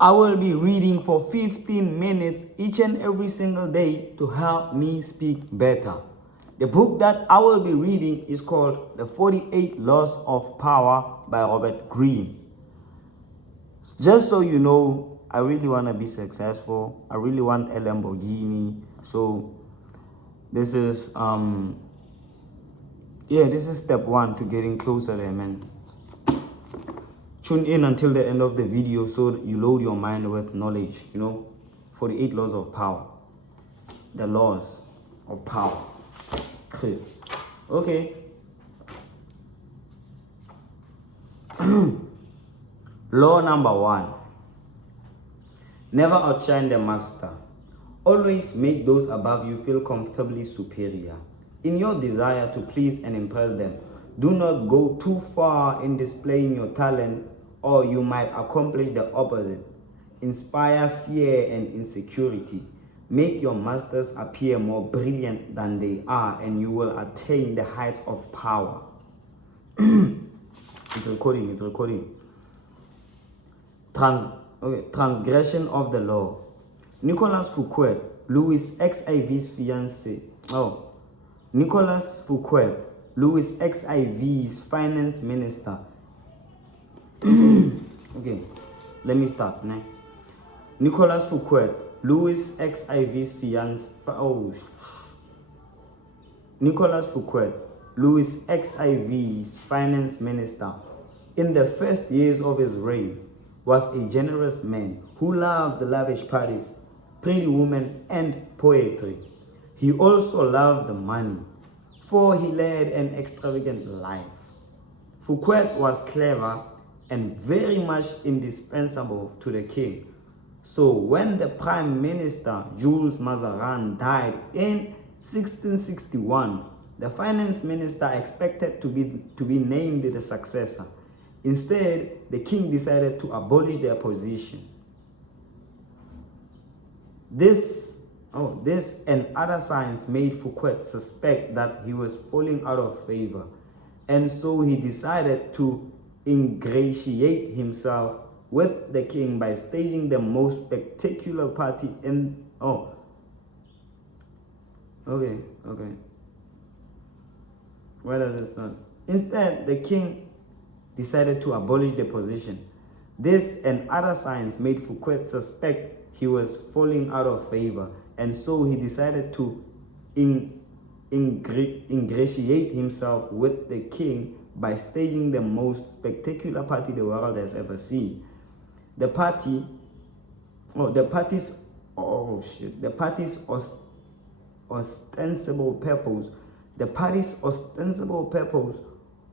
I will be reading for 15 minutes each and every single day to help me speak better. The book that I will be reading is called The 48 Laws of Power by Robert Greene. Just so you know, I really want to be successful. I really want a Lamborghini. So this is this is step one to getting closer there, man. Tune in until the end of the video so that you load your mind with knowledge, 48 laws of power. The laws of power. Clear. Okay. Law number 1. Never outshine the master. Always make those above you feel comfortably superior. In your desire to please and impress them, do not go too far in displaying your talent, or you might accomplish the opposite. Inspire fear and insecurity. Make your masters appear more brilliant than they are, and you will attain the heights of power. It's recording. Transgression of the law. Nicolas Fouquet, Louis XIV's fiancé. Nicolas Fouquet, Louis XIV's finance minister. Okay, let me start. Nicolas Fouquet, Louis XIV's fiancé. Nicolas Fouquet, Louis XIV's finance minister, in the first years of his reign, was a generous man who loved lavish parties, pretty women, and poetry. He also loved money, for he led an extravagant life. Fouquet was clever and very much indispensable to the king. So when the Prime Minister Jules Mazarin died in 1661, the finance minister expected to be named the successor. Instead, the king decided to abolish their position. This and other signs made Fouquet suspect that he was falling out of favor, and so he decided to ingratiate himself with the king by staging the most spectacular party in... Where does it start? Instead, the king decided to abolish the position. This and other signs made Fouquet suspect he was falling out of favor, and so he decided to ingratiate himself with the king by staging the most spectacular party the world has ever seen. The party's ostensible purpose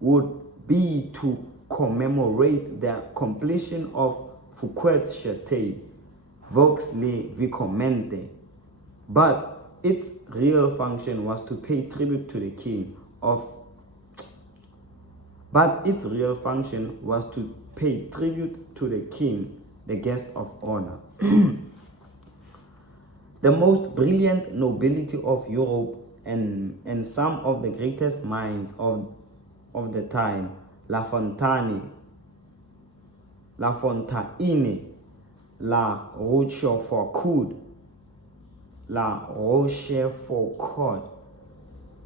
would be to commemorate the completion of Fouquet's château, Vaux-le-Vicomte, but its real function was to pay tribute to the king the guest of honor. The most brilliant nobility of Europe and some of the greatest minds of the time, La Fontaine, La Rochefoucauld,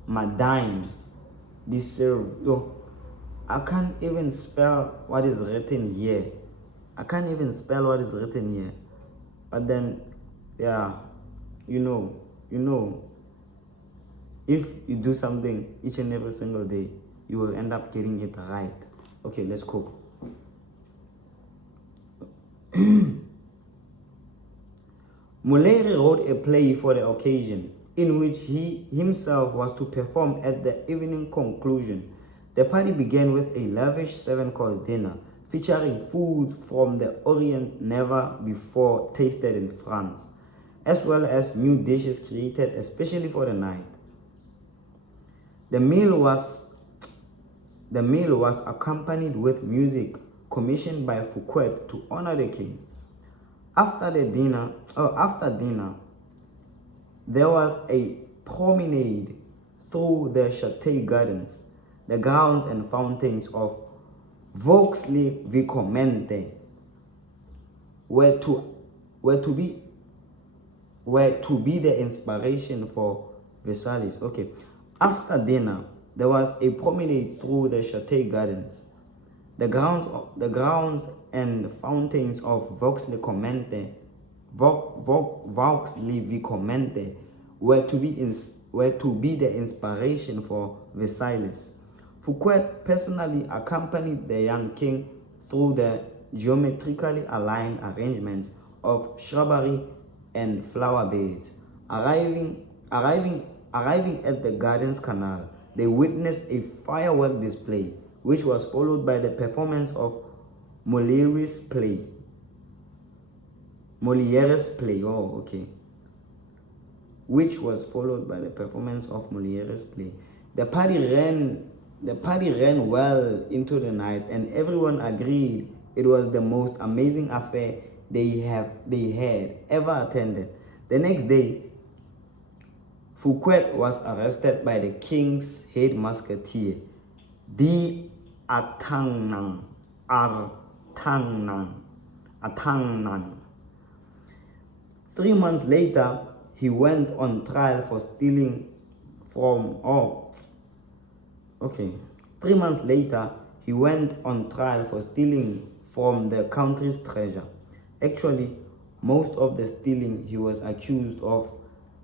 Madine, I can't even spell what is written here. But then, if you do something each and every single day, you will end up getting it right. Okay, let's go. Molière wrote a play for the occasion, in which he himself was to perform at the evening conclusion. The party began with a lavish 7-course dinner, featuring foods from the Orient never before tasted in France, as well as new dishes created especially for the night. The meal was accompanied with music commissioned by Fouquet to honor the king. After dinner, there was a promenade through the Château gardens, the grounds and fountains of Vaux-le-Vicomte. were to were to be the inspiration for Versailles. Okay. After dinner, there was a promenade through the Château gardens. The grounds and fountains of Vaux-le-Vicomte were to be the inspiration for Versailles. Fouquet personally accompanied the young king through the geometrically aligned arrangements of shrubbery and flower beds. Arriving at the Gardens Canal, they witnessed a firework display, which was followed by the performance of Moliere's play. Which was followed by the performance of Moliere's play. The party ran well into the night, and everyone agreed it was the most amazing affair they had ever attended. The next day, Fouquet was arrested by the king's head musketeer, D'Artagnan. 3 months later, he went on trial for stealing from 3 months later, he went on trial for stealing from the country's treasure. Actually, most of the stealing he was accused of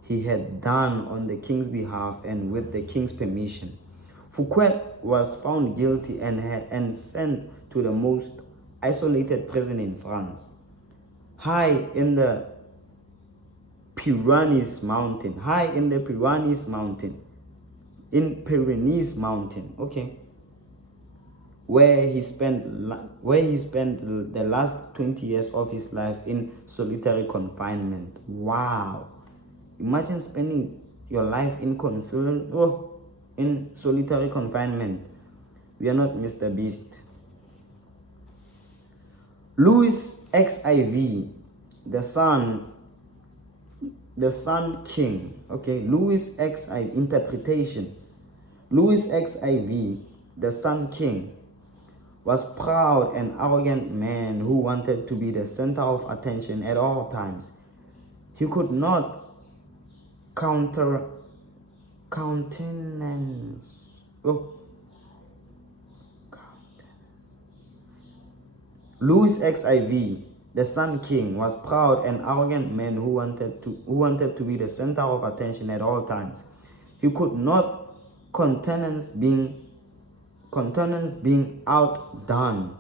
he had done on the king's behalf and with the king's permission. Fouquet was found guilty and sent to the most isolated prison in France, high in the Pyrenees Mountain, where he spent the last 20 years of his life in solitary confinement. Wow. Imagine spending your life in solitary confinement. We are not Mr. Beast. Louis XIV, the Sun King. Okay, Louis XIV interpretation. Louis XIV, the Sun King, was proud and arrogant man who wanted to be the center of attention at all times. He could not countenance. Louis XIV, the Sun King, was proud and arrogant man who wanted to be the center of attention at all times. He could not countenance being outdone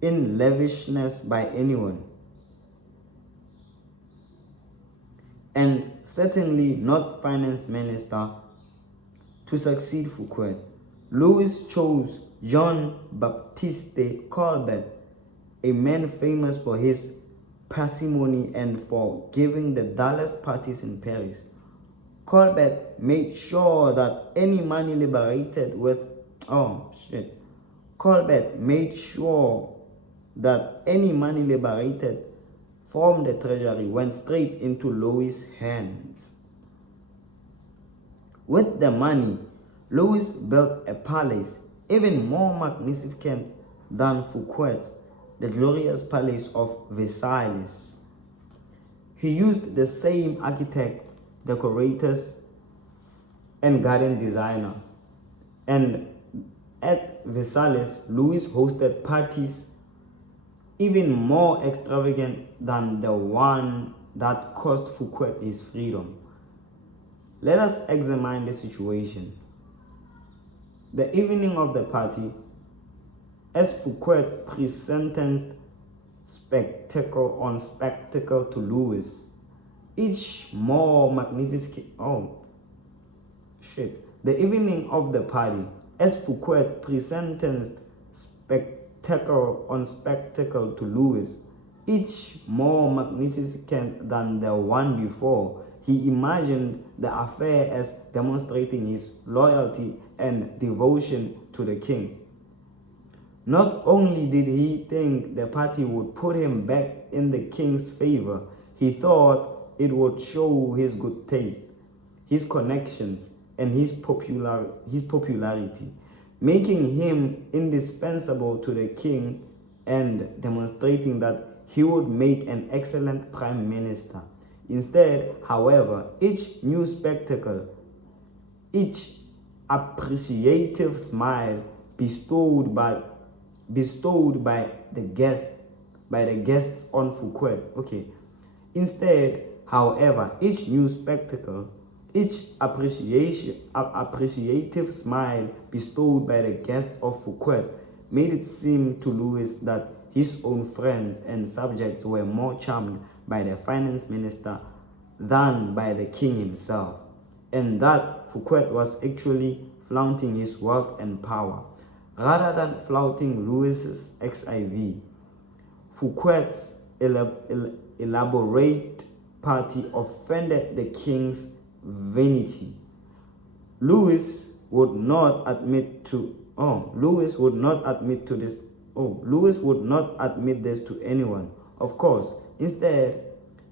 in lavishness by anyone, and certainly not finance minister to succeed Fouquet. Louis chose Jean-Baptiste Colbert, a man famous for his parsimony and for giving the dullest parties in Paris. Colbert made sure that any money liberated from the treasury went straight into Louis' hands. With the money, Louis built a palace even more magnificent than Fouquet's, the glorious palace of Versailles. He used the same architect, decorators, and garden designer. And at Versailles, Louis hosted parties even more extravagant than the one that cost Fouquet his freedom. Let us examine the situation. The evening of the party, as Fouquet presentenced spectacle on spectacle to Louis, each more magnificent. The evening of the party, as Fouquet presentenced spectacle on spectacle to Louis, each more magnificent than the one before, he imagined the affair as demonstrating his loyalty and devotion to the king. Not only did he think the party would put him back in the king's favor, he thought it would show his good taste, his connections, and his popularity, making him indispensable to the king and demonstrating that he would make an excellent prime minister. Instead, however, each new spectacle, each appreciative smile bestowed by the guests on Fouquet. Okay. Instead, however, each new spectacle, each appreciative smile bestowed by the guests of Fouquet made it seem to Louis that his own friends and subjects were more charmed by the finance minister than by the king himself, and that Fouquet was actually flaunting his wealth and power. Rather than flaunting Louis's XIV, Fouquet's elaborate party offended the king's vanity. Louis would not admit this to anyone. Of course, instead,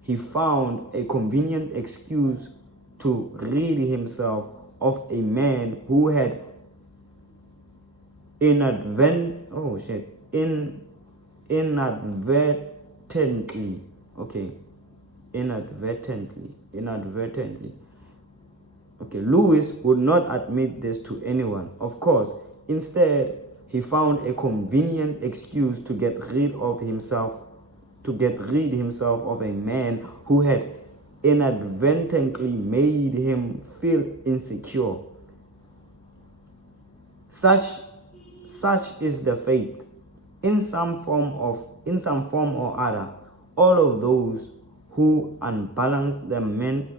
he found a convenient excuse to rid himself of a man who had inadvertently, Louis would not admit this to anyone. Of course, instead, he found a convenient excuse to get rid himself of a man who had inadvertently made him feel insecure. Such is the fate, in some form or other, all of those who unbalance the men.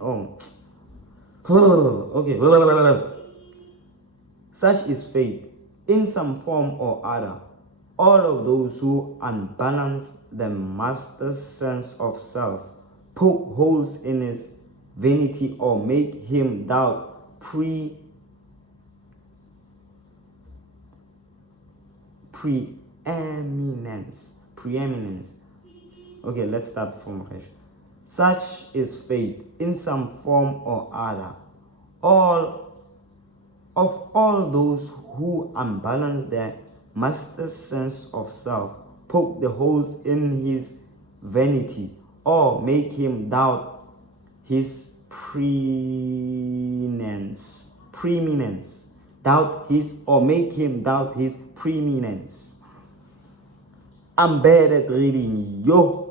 Such is fate, in some form or other, all of those who unbalance the master's sense of self, poke holes in his vanity, or make him doubt preeminence. Okay, let's start from fresh. Such is fate, in some form or other, all those who unbalance their master's sense of self, poke the holes in his vanity, or make him doubt his preeminence. I'm bad at reading, yo.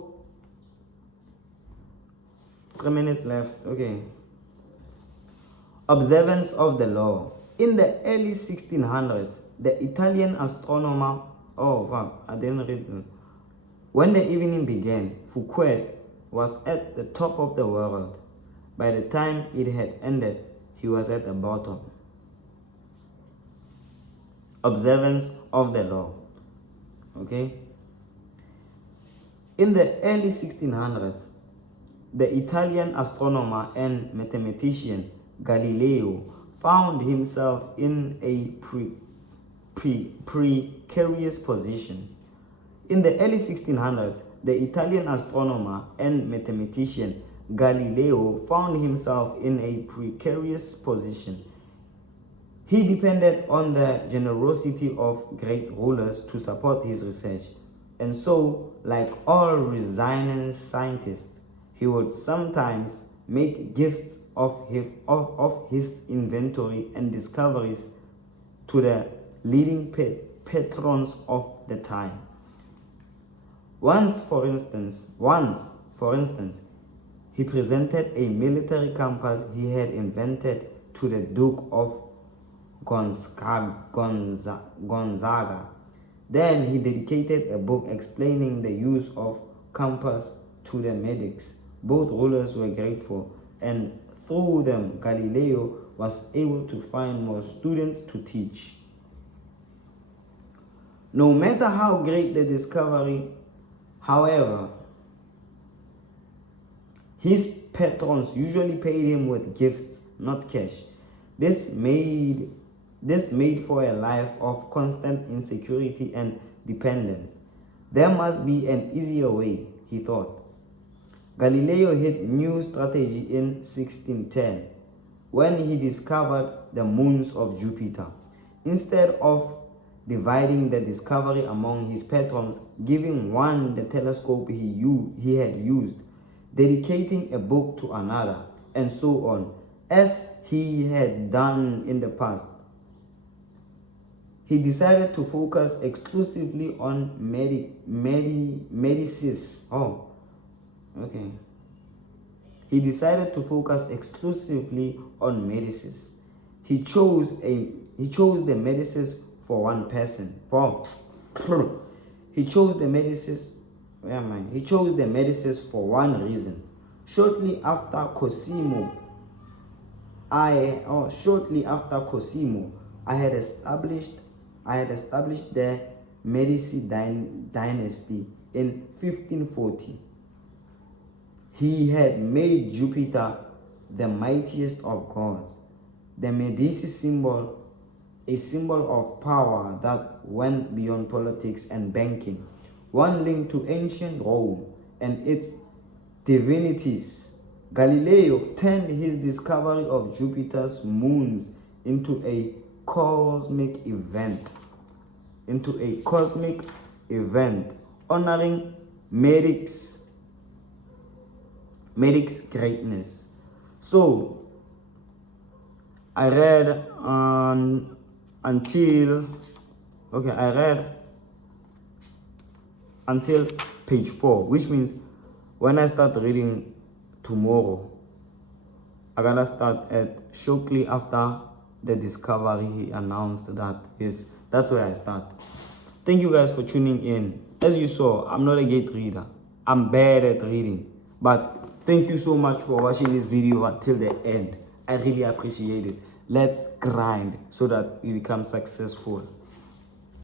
3 minutes left. Okay. Observance of the law. In the early 1600s, the Italian astronomer, when the evening began, Fouquet was at the top of the world. By the time it had ended, he was at the bottom. Observance of the law. Okay? In the early 1600s, the Italian astronomer and mathematician Galileo found himself in a precarious position. In the early 1600s, the Italian astronomer and mathematician Galileo found himself in a precarious position. He depended on the generosity of great rulers to support his research, and so, like all Renaissance scientists, he would sometimes make gifts of his inventory and discoveries to the leading patrons of the time. Once, for instance, he presented a military compass he had invented to the Duke of Gonzaga. Then he dedicated a book explaining the use of compass to the medics. Both rulers were grateful, and through them, Galileo was able to find more students to teach. No matter how great the discovery, however, his patrons usually paid him with gifts, not cash. This made for a life of constant insecurity and dependence. There must be an easier way, he thought. Galileo hit new strategy in 1610 when he discovered the moons of Jupiter. Instead of dividing the discovery among his patrons, giving one the telescope he had used, dedicating a book to another, and so on, as he had done in the past. He decided to focus exclusively on medicis. Oh, okay. He decided to focus exclusively on medicis. He chose the medicis for one person. He chose the medicis. Where am I? He chose the medicis for one reason. Shortly after Cosimo, I had established the Medici dynasty in 1540. He had made Jupiter the mightiest of gods, the Medici symbol, a symbol of power that went beyond politics and banking, one linked to ancient Rome and its divinities. Galileo turned his discovery of Jupiter's moons into a cosmic event, honoring Medic's greatness. So I read until page 4, which means when I start reading tomorrow, I'm gonna start at shortly after the discovery he announced that's where I start. Thank you guys for tuning in. As you saw, I'm not a great reader. I'm bad at reading. But thank you so much for watching this video until the end. I really appreciate it. Let's grind so that we become successful.